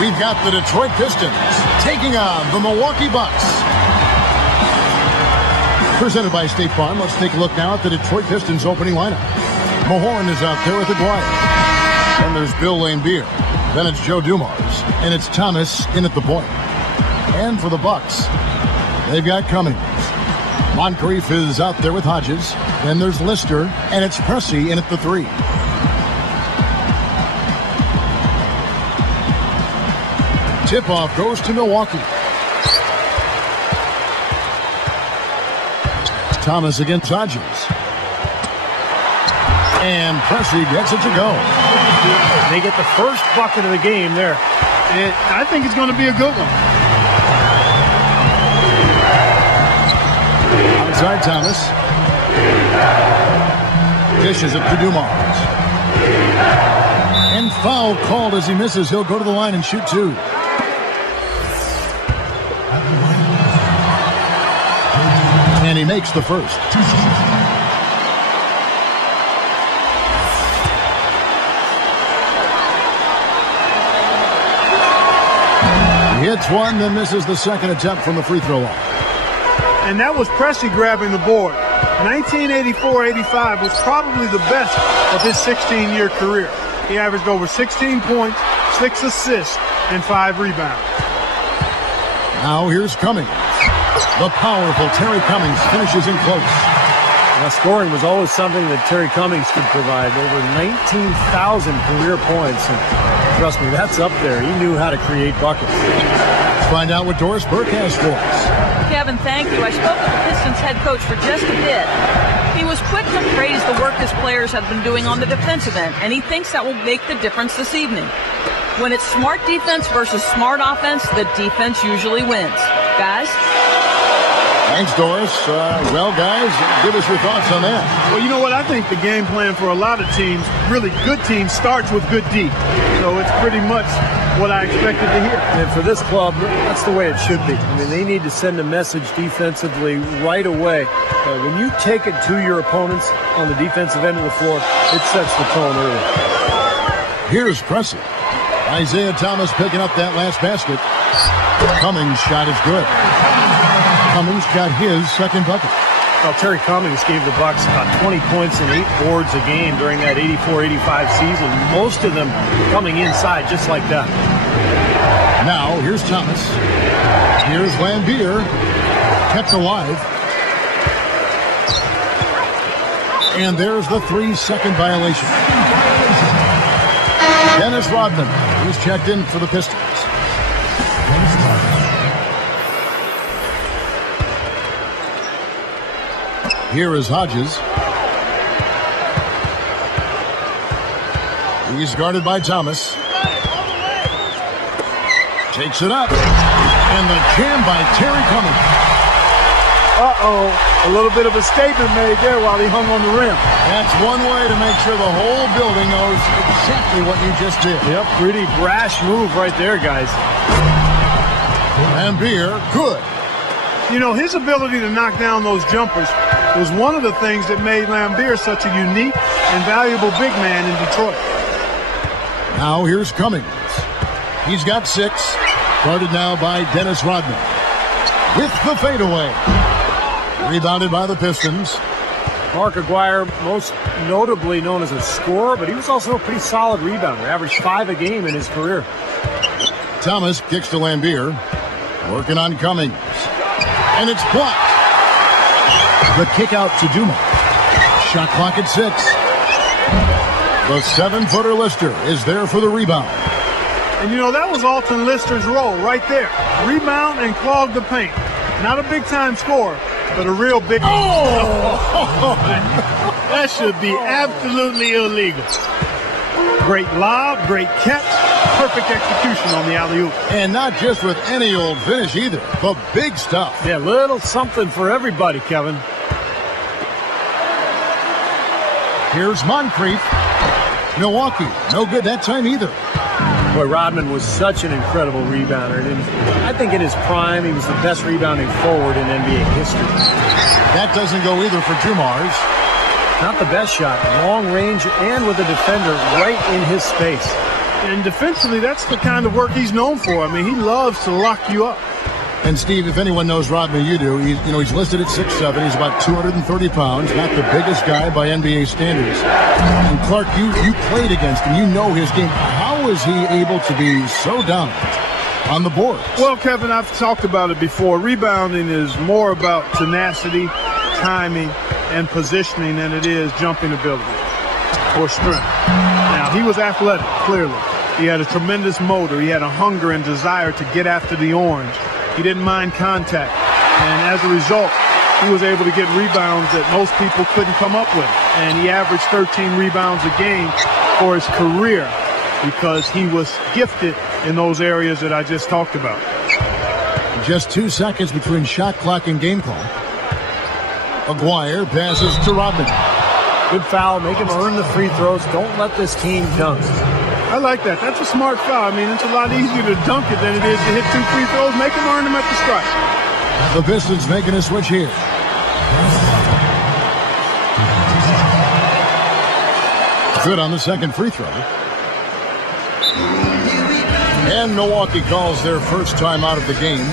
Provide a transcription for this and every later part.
We've got the Detroit Pistons taking on the Milwaukee Bucks. Presented by State Farm, let's take a look now at the Detroit Pistons opening lineup. Mahorn is out there with Aguirre. Then there's Bill Laimbeer. Then it's Joe Dumars. And it's Thomas in at the point. And for the Bucks, they've got Cummings. Moncrief is out there with Hodges. Then there's Lister. And it's Pressey in at the 3. Tip-off goes to Milwaukee. Thomas against Hodges. And Pressey gets it to go. They get the first bucket of the game there. And I think it's going to be a good one. Outside Thomas. Dishes it to Dumars. And foul called as he misses. He'll go to the line and shoot 2. And he makes the first. He hits one, then misses the second attempt from the free throw line. And that was Pressey grabbing the board. 1984-85 was probably the best of his 16-year career. He averaged over 16 points, 6 assists, and 5 rebounds. Now here's Cummings. The powerful Terry Cummings finishes in close. Now, scoring was always something that Terry Cummings could provide. Over 19,000 career points. And trust me, that's up there. He knew how to create buckets. Let's find out what Doris Burke has for us. Kevin, thank you. I spoke with the Pistons head coach for just a bit. He was quick to praise the work his players have been doing on the defensive end, and he thinks that will make the difference this evening. When it's smart defense versus smart offense, the defense usually wins. Guys? Thanks, Doris. Well, guys, give us your thoughts on that. Well, you know what? I think the game plan for a lot of teams, really good teams, starts with good D. So it's pretty much what I expected to hear. And for this club, that's the way it should be. I mean, they need to send a message defensively right away. When you take it to your opponents on the defensive end of the floor, it sets the tone early. Here's Pressey. Isaiah Thomas picking up that last basket. Cummings' shot is good. Cummings got his second bucket. Well, Terry Cummings gave the Bucks about 20 points and 8 boards a game during that 84-85 season. Most of them coming inside just like that. Now, here's Thomas. Here's Laimbeer. Kept alive. And there's the 3-second violation. Dennis Rodman, who's checked in for the Pistons. Here is Hodges. He's guarded by Thomas. Takes it up. And the jam by Terry Cummings. Uh-oh. A little bit of a statement made there while he hung on the rim. That's one way to make sure the whole building knows exactly what you just did. Yep, pretty brash move right there, guys. Laimbeer, good. You know, his ability to knock down those jumpers was one of the things that made Laimbeer such a unique and valuable big man in Detroit. Now here's Cummings. He's got 6. Guarded now by Dennis Rodman. With the fadeaway. Rebounded by the Pistons. Mark Aguirre, most notably known as a scorer, but he was also a pretty solid rebounder. Averaged 5 a game in his career. Thomas kicks to Laimbeer. Working on Cummings. And it's blocked. The kick out to Dumars. Shot clock at 6. The 7-footer Lister is there for the rebound. And, you know, that was Alton Lister's role right there. Rebound and clog the paint. Not a big-time scorer, but a real big... Oh! That should be absolutely illegal. Great lob, great catch, perfect execution on the alley-oop. And not just with any old finish either, but big stuff. Yeah, little something for everybody, Kevin. Here's Moncrief. Milwaukee, no good that time either. Boy, Rodman was such an incredible rebounder. And I think in his prime, he was the best rebounding forward in NBA history. That doesn't go either for Dumars. Not the best shot, long range and with a defender right in his space. And defensively, that's the kind of work he's known for. I mean, he loves to lock you up. And Steve, if anyone knows Rodman, you do. He's listed at 6'7". He's about 230 pounds. Not the biggest guy by NBA standards. And Clark, you played against him. You know his game. How is he able to be so dominant on the board? Well, Kevin, I've talked about it before. Rebounding is more about tenacity, timing, and positioning than it is jumping ability or strength. Now, he was athletic, clearly. He had a tremendous motor. He had a hunger and desire to get after the orange. He didn't mind contact. And as a result, he was able to get rebounds that most people couldn't come up with. And he averaged 13 rebounds a game for his career because he was gifted in those areas that I just talked about. Just 2 seconds between shot clock and game clock. Aguirre passes to Rodman. Good foul. Make him earn the free throws. Don't let this team dunk. I like that. That's a smart foul. I mean, it's a lot easier to dunk it than it is to hit 2 free throws. Make him earn them at the stripe. The Pistons making a switch here. Good on the second free throw. And Milwaukee calls their first time out of the game.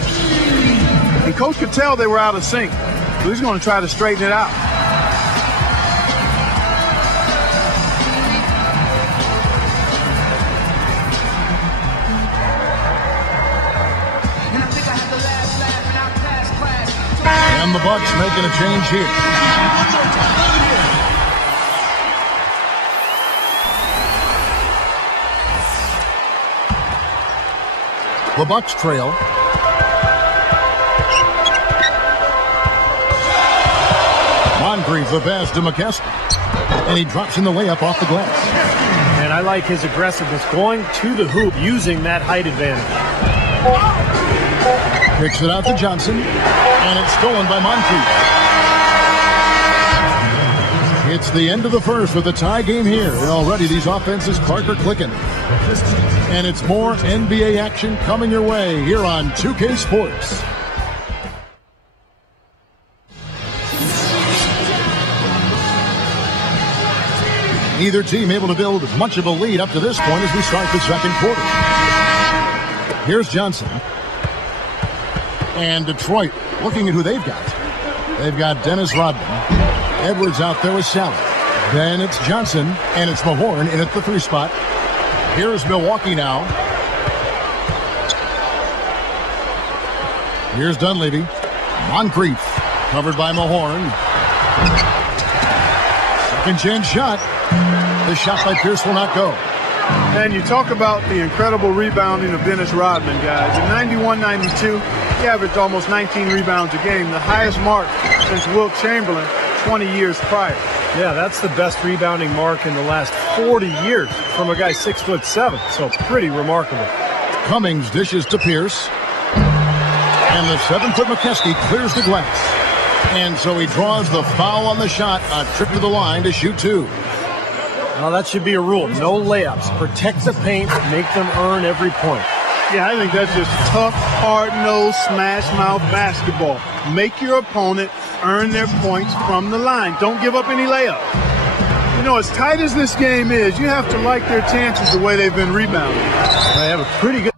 And Coach could tell they were out of sync. So he's going to try to straighten it out. And the Bucks making a change here. The Bucks trail. Moncrief the pass to McKesson. And he drops in the layup off the glass. And I like his aggressiveness going to the hoop using that height advantage. Kicks it out to Johnson, and it's stolen by Moncrief. It's the end of the first with a tie game here. And already these offenses, Clark, are clicking. And it's more NBA action coming your way here on 2K Sports. Neither team able to build much of a lead up to this point as we start the second quarter. Here's Johnson. And Detroit looking at who they've got. They've got Dennis Rodman. Edwards out there with Salad. Then it's Johnson, and it's Mahorn in at the 3 spot. Here's Milwaukee now. Here's Dunleavy. Moncrief covered by Mahorn. Second chance shot. The shot by Pierce will not go. And you talk about the incredible rebounding of Dennis Rodman, guys. In 91-92, he averaged almost 19 rebounds a game, the highest mark since Wilt Chamberlain 20 years prior. Yeah, that's the best rebounding mark in the last 40 years from a guy 6'7", so pretty remarkable. Cummings dishes to Pierce. And the 7-foot McKesky clears the glass. And so he draws the foul on the shot, a trip to the line to shoot 2. Well, that should be a rule. No layups. Protect the paint. Make them earn every point. Yeah, I think that's just tough, hard-nosed, smash-mouth basketball. Make your opponent earn their points from the line. Don't give up any layups. You know, as tight as this game is, you have to like their chances the way they've been rebounding. They have a pretty good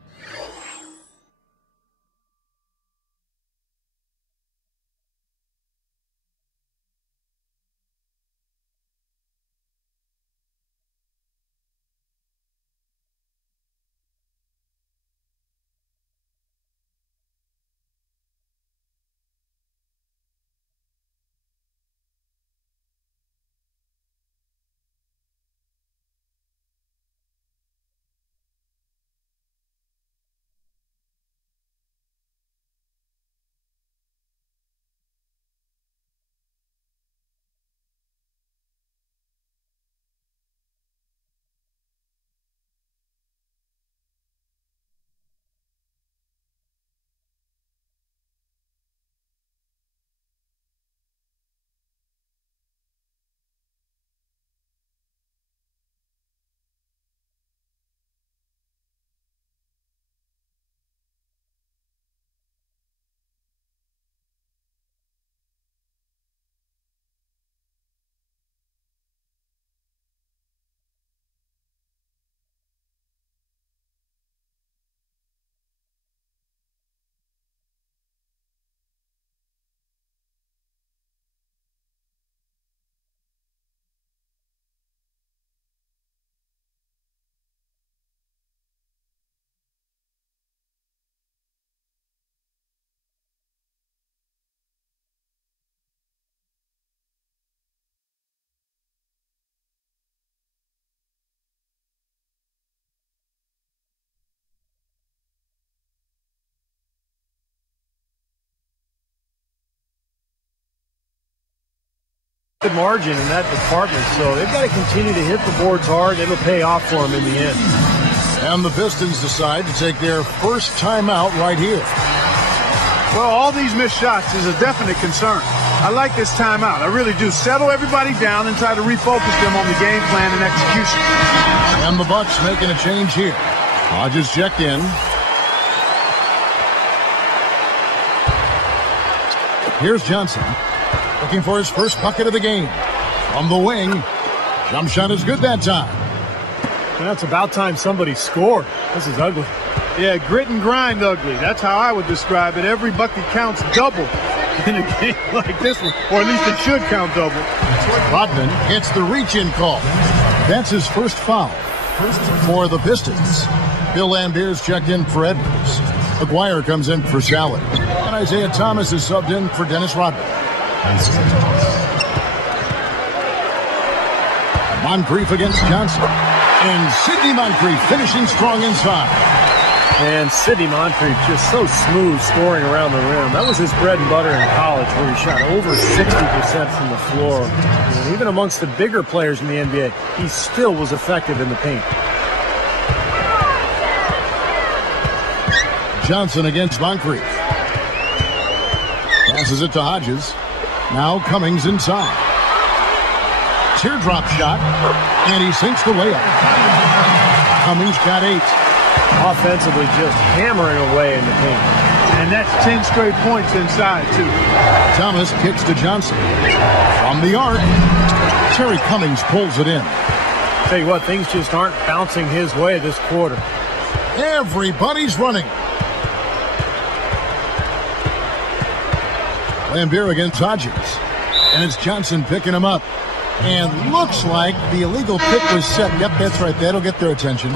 good margin in that department, so they've got to continue to hit the boards hard. It'll pay off for them in the end. And the Pistons decide to take their first timeout right here. Well, all these missed shots is a definite concern. I like this timeout. I really do. Settle everybody down and try to refocus them on the game plan and execution. And the Bucks making a change here. Hodges checked in. Here's Johnson, looking for his first bucket of the game. From the wing, jump shot is good that time. Well, it's about time somebody scored. This is ugly. Yeah, grit and grind ugly. That's how I would describe it. Every bucket counts double in a game like this one, or at least it should count double. Rodman gets the reach-in call. That's his first foul for the Pistons. Bill Lambert's checked in for Edwards. McGuire comes in for Salad. And Isaiah Thomas is subbed in for Dennis Rodman. Moncrief against Johnson. And Sidney Moncrief finishing strong inside. And Sidney Moncrief just so smooth scoring around the rim. That was his bread and butter in college, where he shot over 60% from the floor. And even amongst the bigger players in the NBA, he still was effective in the paint. Johnson against Moncrief. Passes it to Hodges. Now Cummings inside. Teardrop shot, and he sinks the layup. Cummings got 8. Offensively, just hammering away in the paint. And that's 10 straight points inside, too. Thomas kicks to Johnson. From the arc, Terry Cummings pulls it in. Tell you what, things just aren't bouncing his way this quarter. Everybody's running. Lambert against Hodges. And it's Johnson picking him up. And looks like the illegal pick was set. Yep, that's right. That'll get their attention.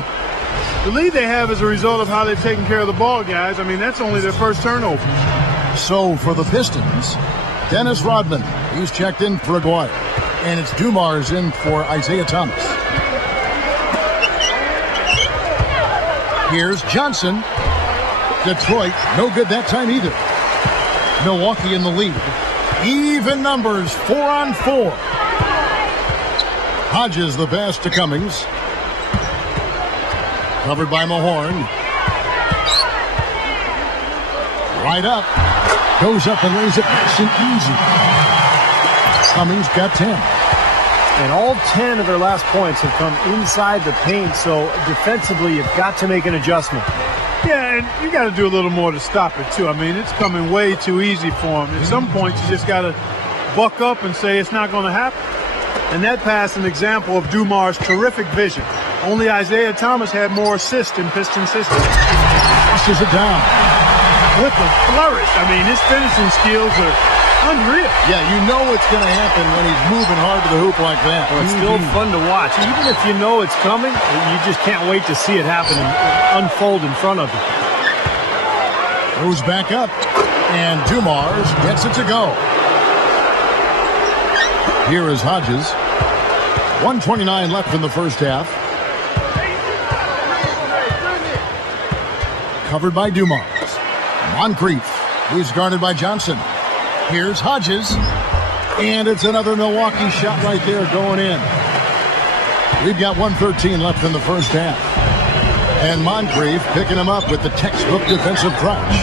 The lead they have is a result of how they've taken care of the ball, guys. I mean, that's only their first turnover. So for the Pistons, Dennis Rodman, he's checked in for McGuire. And it's Dumars in for Isaiah Thomas. Here's Johnson. Detroit, no good that time either. Milwaukee in the lead. Even numbers, 4-on-4. Hodges the pass to Cummings. Covered by Mahorn. Right up. Goes up and lays it nice and easy. Cummings got 10. And all 10 of their last points have come inside the paint, so defensively you've got to make an adjustment. Yeah, and you got to do a little more to stop it, too. I mean, it's coming way too easy for him. At some point, you just got to buck up and say it's not going to happen. And that pass an example of Dumars' terrific vision. Only Isaiah Thomas had more assists in Piston system. Pushes it down. With a flourish. I mean, his finishing skills are unreal. Yeah, you know what's going to happen when he's moving hard to the hoop like that. Well, it's still fun to watch. Even if you know it's coming, you just can't wait to see it happen and unfold in front of you. Goes back up, and Dumars gets it to go. Here is Hodges. 1:29 left in the first half. Covered by Dumars. Moncrief. He's guarded by Johnson. Here's Hodges. And it's another Milwaukee shot right there going in. We've got 1:13 left in the first half. And Moncrief picking him up with the textbook defensive crunch.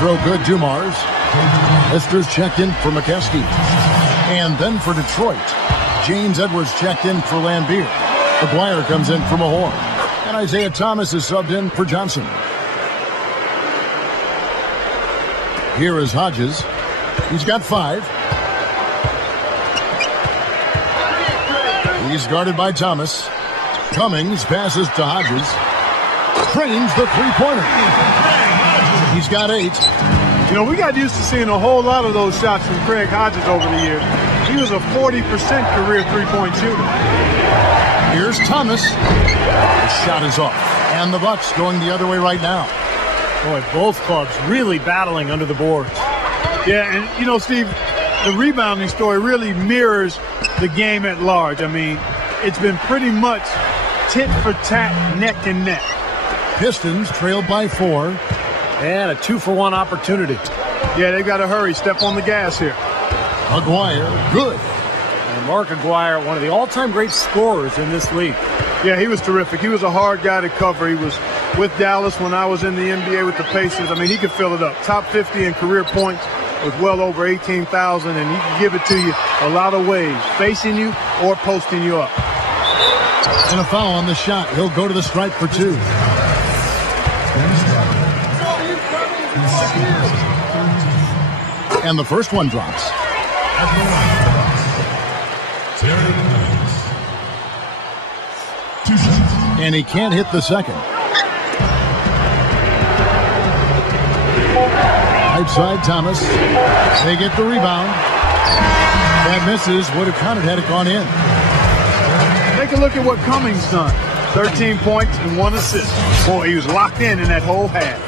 Throw good, Dumars. Lister's checked in for McKeskey. And then for Detroit, James Edwards checked in for Lambert. McGuire comes in for Mahorn. And Isaiah Thomas is subbed in for Johnson. Here is Hodges. He's got 5. He's guarded by Thomas. Cummings passes to Hodges. Trains the three-pointer. He's got 8. You know, we got used to seeing a whole lot of those shots from Craig Hodges over the years. He was a 40% career three-point shooter. Here's Thomas. The shot is off. And the Bucks going the other way right now. Boy, both clubs really battling under the boards. Yeah, and, you know, Steve, the rebounding story really mirrors the game at large. I mean, it's been pretty much tit for tat, neck and neck. Pistons trail by 4. And a 2-for-1 opportunity. Yeah, they've got to hurry. Step on the gas here. Aguirre, good. And Mark Aguirre, one of the all-time great scorers in this league. Yeah, he was terrific. He was a hard guy to cover. He was with Dallas when I was in the NBA with the Pacers. I mean, he could fill it up. Top 50 in career points with well over 18,000, and he can give it to you a lot of ways, facing you or posting you up. And a foul on the shot. He'll go to the stripe for 2. And the first one drops. And he can't hit the second. Right side, Thomas. They get the rebound. That misses. Would have counted had it gone in. Take a look at what Cummings done. 13 points and 1 assist. Boy, he was locked in that whole half.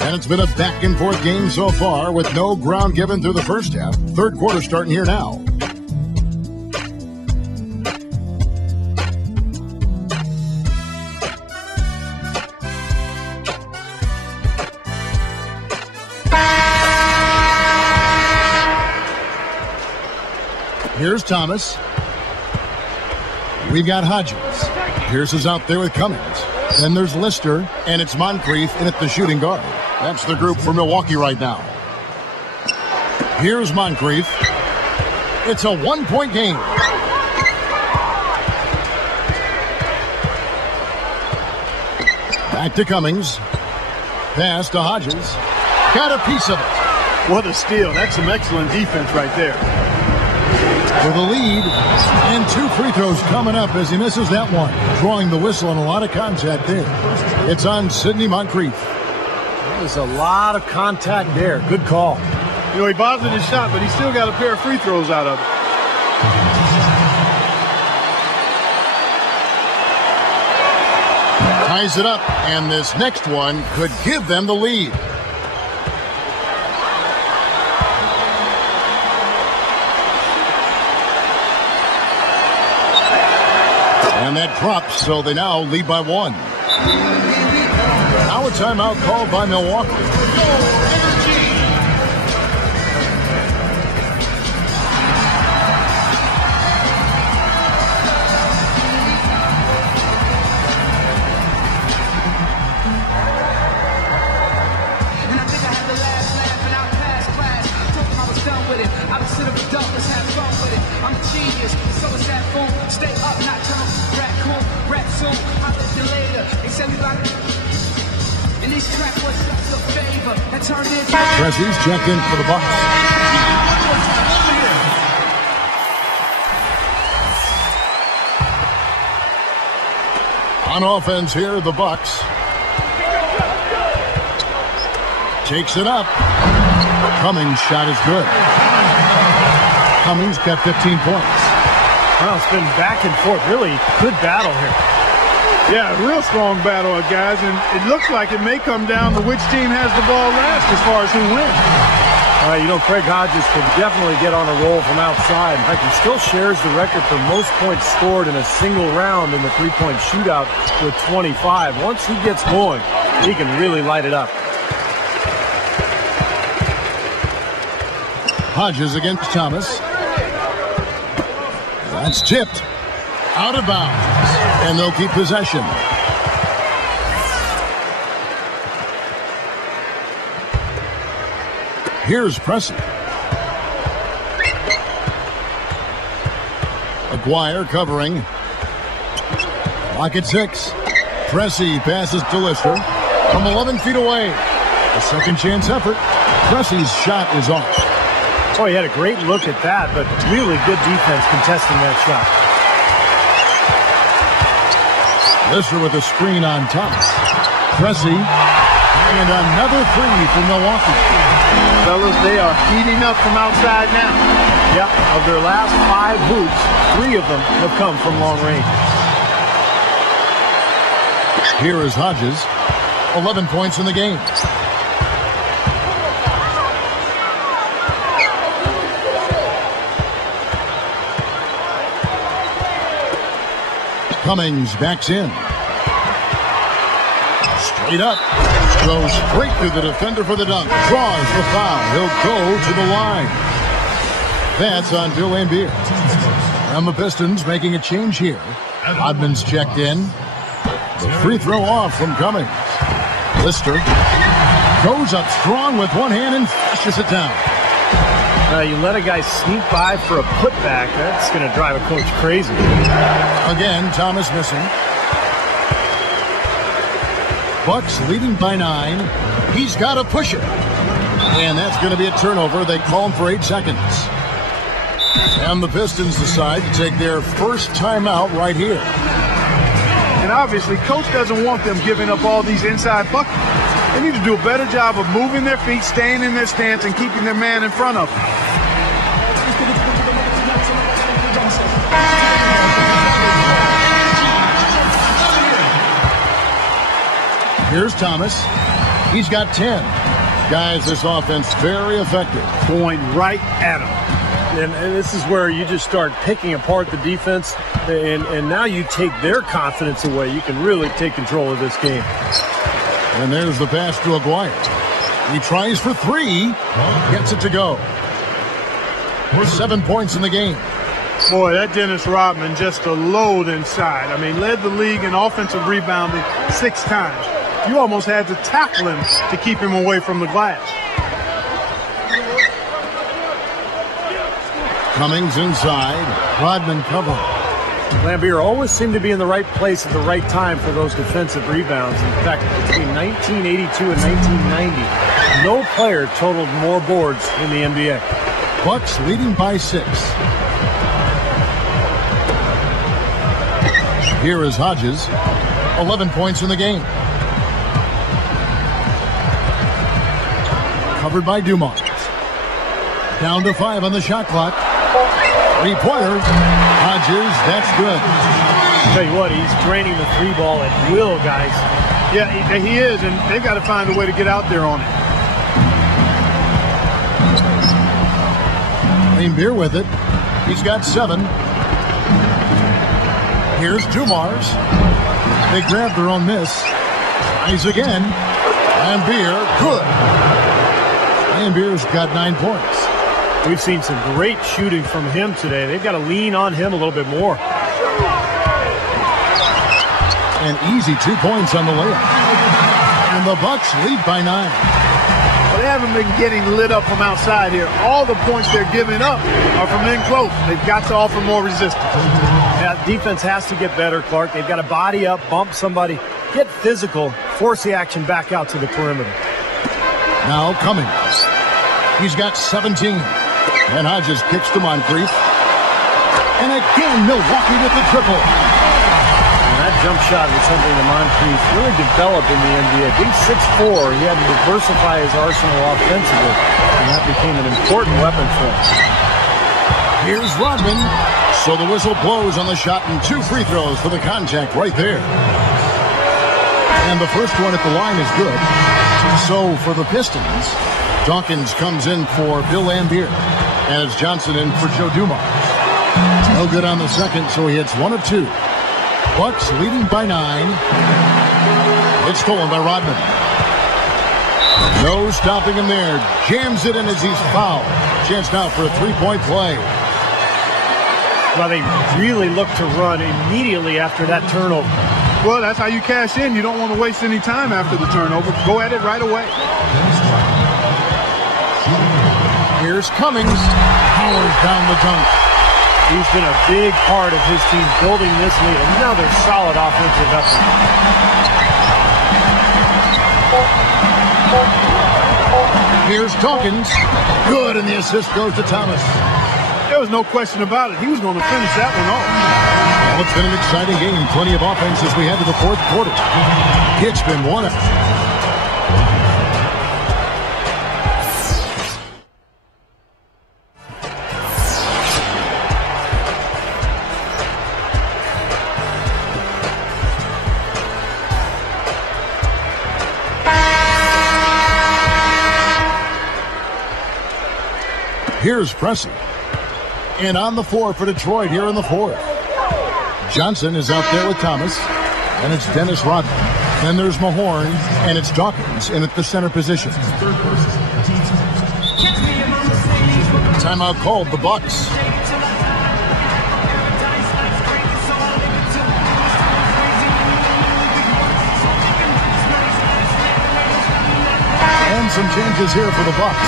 And it's been a back-and-forth game so far with no ground given through the first half. Third quarter starting here now. Here's Thomas. We've got Hodges. Pierce is out there with Cummings. Then there's Lister, and it's Moncrief in at the shooting guard. That's the group for Milwaukee right now. Here's Moncrief. It's a 1-point game. Back to Cummings. Pass to Hodges. Got a piece of it. What a steal. That's some excellent defense right there. With a lead, and 2 free throws coming up as he misses that one. Drawing the whistle and a lot of contact there. It's on Sidney Moncrief. There's a lot of contact there. Good call. You know, he bothered his shot, but he still got a pair of free throws out of it. Ties it up, and this next one could give them the lead. And that drops, so they now lead by 1. Now a timeout called by Milwaukee. Pressey's checked in for the Bucks. On offense here, the Bucks. Takes it up. Cummings' shot is good. Cummings got 15 points. Well, it's been back and forth. Really good battle here. Yeah, real strong battle, guys, and it looks like it may come down to which team has the ball last as far as who wins. You know, Craig Hodges could definitely get on a roll from outside. In fact, he still shares the record for most points scored in a single round in the three-point shootout with 25. Once he gets going, he can really light it up. Hodges against Thomas. That's tipped. Out of bounds. And they'll keep possession. Here's Pressey. Aguirre covering. Lock at 6. Pressey passes to Lister from 11 feet away. A second chance effort. Pressey's shot is off. Oh, he had a great look at that, but really good defense contesting that shot. Lister with a screen on Thomas. Pressey, and another 3 for Milwaukee. Fellas, they are heating up from outside now. Yep, of their last 5 hoops, 3 of them have come from long range. Here is Hodges, 11 points in the game. Cummings backs in. Straight up. Goes straight through the defender for the dunk. Draws the foul. He'll go to the line. That's on Bill Laimbeer. And the Pistons making a change here. Rodman's checked in. The free throw off from Cummings. Lister goes up strong with one hand and flushes it down. You let a guy sneak by for a putback. That's going to drive a coach crazy. Again, Thomas missing. Bucks leading by 9. He's got to push it. And that's going to be a turnover. They call him for 8 seconds. And the Pistons decide to take their first timeout right here. And obviously, coach doesn't want them giving up all these inside buckets. They need to do a better job of moving their feet, staying in their stance, and keeping their man in front of them. Here's Thomas. He's got 10. Guys, this offense very effective. Going right at him. And this is where you just start picking apart the defense, and now you take their confidence away. You can really take control of this game. And there's the pass to Aguirre. He tries for 3. Gets it to go. 7 points in the game. Boy, that Dennis Rodman just a load inside. I mean, led the league in offensive rebounding 6 times. You almost had to tackle him to keep him away from the glass. Cummings inside. Rodman covering. Laimbeer always seemed to be in the right place at the right time for those defensive rebounds. In fact, between 1982 and 1990, no player totaled more boards in the NBA. Bucks leading by 6. Here is Hodges. 11 points in the game. Covered by Dumars. Down to 5 on the shot clock. 3-pointer. Hodges, that's good. I'll tell you what, he's draining the 3 ball at will, guys. Yeah, he is, and they've got to find a way to get out there on it. Laimbeer with it. He's got 7. Here's Dumars. They grab their own miss. Tries again. Laimbeer, good. Laimbeer's got 9 points. We've seen some great shooting from him today. They've got to lean on him a little bit more. An easy 2 points on the layup. And the Bucks lead by 9. Well, they haven't been getting lit up from outside here. All the points they're giving up are from in close. They've got to offer more resistance. Yeah, defense has to get better, Clark. They've got to body up, bump somebody, get physical, force the action back out to the perimeter. Now Cummings. He's got 17. And Hodges kicks to Moncrief. And again, Milwaukee with the triple. And that jump shot was something that Moncrief really developed in the NBA. Big 6'4", he had to diversify his arsenal offensively, and that became an important weapon for him. Here's Rodman. So the whistle blows on the shot and 2 free throws for the contact right there. And the first one at the line is good. So for the Pistons, Dawkins comes in for Bill Laimbeer. And it's Johnson in for Joe Dumars. No good on the second, so he hits 1 of 2. Bucks leading by 9. It's stolen by Rodman. No stopping him there. Jams it in as he's fouled. Chance now for a 3-point play. Well, they really look to run immediately after that turnover. Well, that's how you cash in. You don't want to waste any time after the turnover. Go at it right away. Here's Cummings. Powers down the dunk. He's been a big part of his team building this lead. Another solid offensive effort. Here's Dawkins. Good, and the assist goes to Thomas. There was no question about it. He was going to finish that one off. Well, it's been an exciting game. Plenty of offense as we head to the 4th quarter. It's been 1. Here's Pressey. And on the floor for Detroit here in the 4th. Johnson is out there with Thomas, and it's Dennis Rodman. Then there's Mahorn, and it's Dawkins in at the center position. Timeout called the Bucks. And some changes here for the Bucks.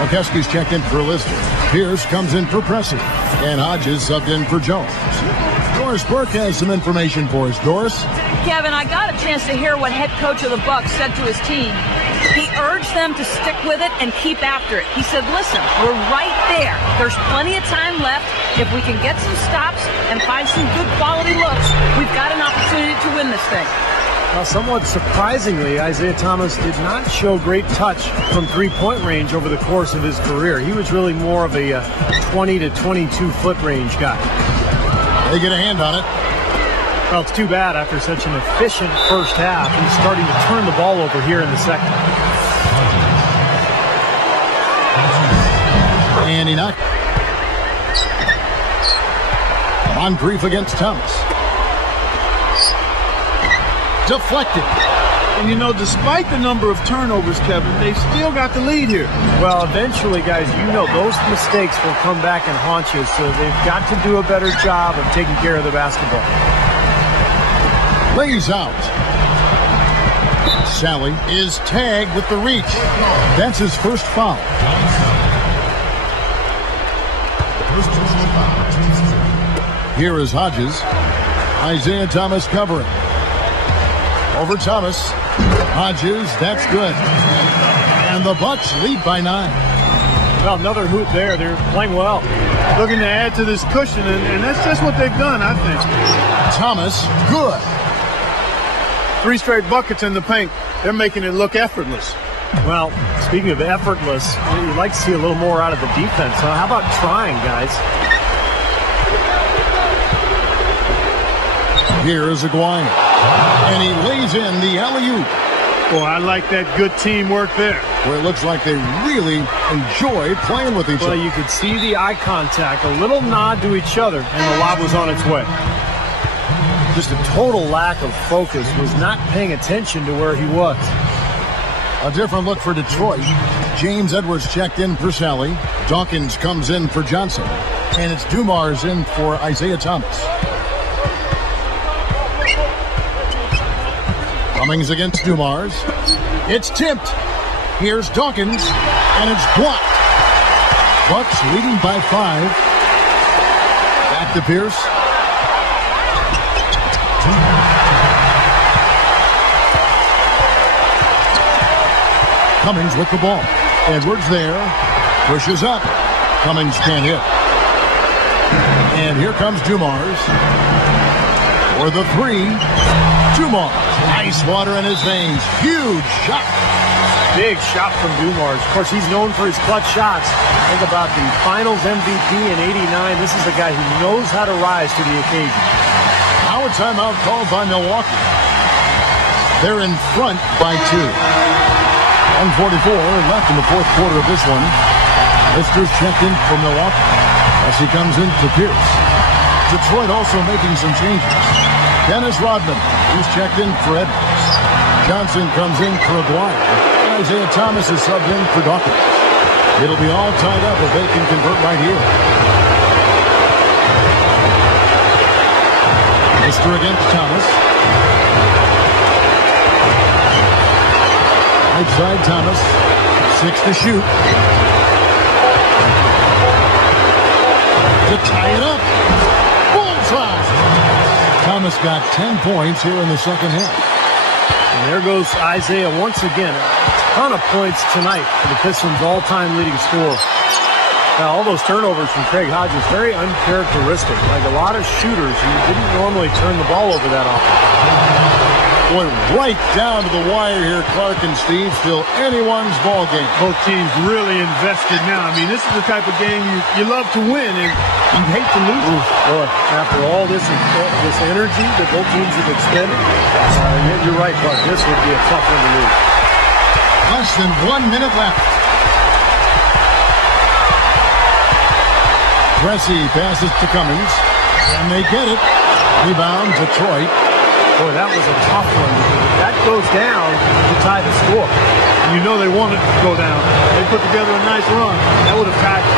McKeskey's checked in for Lister. Pierce comes in for Pressey. And Hodges subbed in for Jones. Doris Burke has some information for us. Doris? Kevin, I got a chance to hear what head coach of the Bucks said to his team. He urged them to stick with it and keep after it. He said, listen, we're right there. There's plenty of time left. If we can get some stops and find some good quality looks, we've got an opportunity to win this thing. Well, somewhat surprisingly, Isaiah Thomas did not show great touch from three-point range over the course of his career. He was really more of a 20 to 22-foot range guy. They get a hand on it. Well, it's too bad after such an efficient first half. He's starting to turn the ball over here in the second. And he knocked. Moncrief against Thomas. Deflected. And you know, despite the number of turnovers, Kevin, they still got the lead here. Well, eventually, guys, you know those mistakes will come back and haunt you, so they've got to do a better job of taking care of the basketball. Lays out. Sally is tagged with the reach. That's his first foul. Here is Hodges. Isaiah Thomas covering. Over Thomas. Hodges, that's good. And the Bucks lead by 9. Well, another hoop there. They're playing well. Looking to add to this cushion, and that's just what they've done, I think. Thomas, good. 3 straight buckets in the paint. They're making it look effortless. Well, speaking of effortless, you'd like to see a little more out of the defense. So how about trying, guys? Here is Aguirre. And he lays in the alley-oop. Boy, I like that good teamwork there. Where it looks like they really enjoy playing with each other. Well, you could see the eye contact, a little nod to each other, and the lob was on its way. Just a total lack of focus, was not paying attention to where he was. A different look for Detroit. James Edwards checked in for Sally. Dawkins comes in for Johnson. And it's Dumars in for Isaiah Thomas. Cummings against Dumars. It's tipped. Here's Dawkins. And it's blocked. Bucks leading by 5. Back to Pierce. Cummings with the ball. Edwards there. Pushes up. Cummings can't hit. And here comes Dumars. For the 3. Dumars. Ice water in his veins. Huge shot. Big shot from Dumars. Of course, he's known for his clutch shots. Think about the Finals MVP in '89. This is a guy who knows how to rise to the occasion. Now a timeout called by Milwaukee. They're in front by 2. 1:44 left in the fourth quarter of this one. Lister's checked in for Milwaukee as he comes in to Pierce. Detroit also making some changes. Dennis Rodman, who's checked in for Edwards. Johnson comes in for Aguirre. Isaiah Thomas is subbed in for Dawkins. It'll be all tied up if they can convert right here. Lister against Thomas. Right side Thomas. 6 to shoot. To tie it up. Bullseye. Thomas got 10 points here in the second half. And there goes Isaiah once again. A ton of points tonight for the Pistons' all-time leading scorer. Now, all those turnovers from Craig Hodges, very uncharacteristic. Like a lot of shooters who didn't normally turn the ball over that often. Boy, right down to the wire here, Clark and Steve. Still anyone's ball game. Both teams really invested now. I mean, this is the type of game you love to win, and you hate to lose it. Boy, after all this energy that both teams have expended, you're right, Clark. This would be a tough one to lose. Less than 1 minute left. Pressey passes to Cummings, and they get it. Rebound, Detroit. Boy, that was a tough one, because if that goes down, you tie the score. You know they wanted it to go down. They put together a nice run. That would have tied it.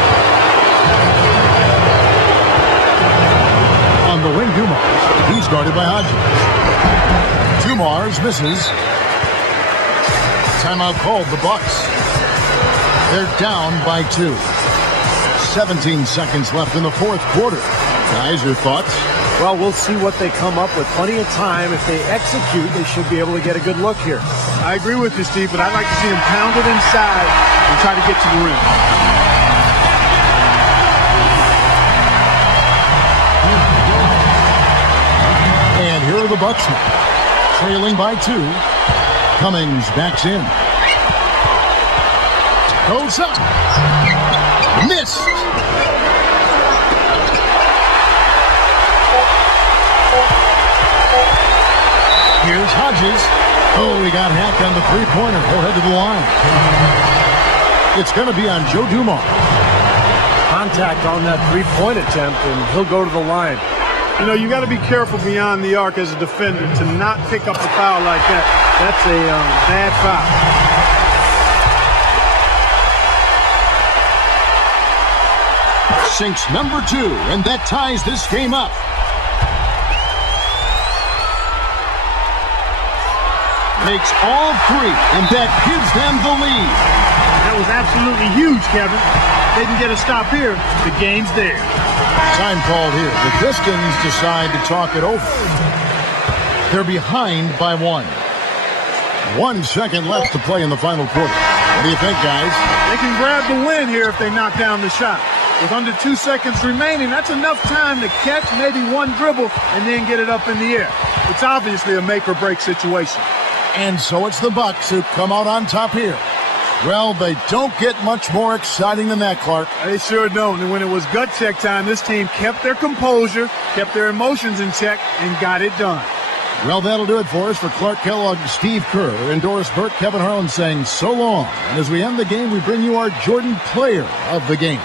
On the wing, Dumars. He's guarded by Hodges. Dumars misses. Timeout called, the Bucks. They're down by 2. 17 seconds left in the fourth quarter. Guys, your thoughts? Well, we'll see what they come up with. Plenty of time. If they execute, they should be able to get a good look here. I agree with you, Steve, but I'd like to see him pound it inside and try to get to the rim. And here are the Bucks now, trailing by 2. Cummings backs in. Goes up. Missed. Here's Hodges. Oh, he got hacked on the three-pointer. He'll head to the line. It's going to be on Joe Dumars. Contact on that three-point attempt, and he'll go to the line. You know, you got to be careful beyond the arc as a defender to not pick up a foul like that. That's a bad foul. Sinks number 2, and that ties this game up. Makes all 3, and that gives them the lead. That was absolutely huge, Kevin. They can get a stop here. The game's there. Time called here. The Pistons decide to talk it over. They're behind by 1. 1 second left to play in the final quarter. What do you think, guys? They can grab the win here if they knock down the shot. With under 2 seconds remaining, that's enough time to catch maybe one dribble and then get it up in the air. It's obviously a make-or-break situation. And so it's the Bucks who come out on top here. Well, they don't get much more exciting than that, Clark. They sure don't. And when it was gut check time, this team kept their composure, kept their emotions in check, and got it done. Well, that'll do it for us. For Clark Kellogg, Steve Kerr, and Doris Burke, Kevin Harlan saying so long. And as we end the game, we bring you our Jordan Player of the Game.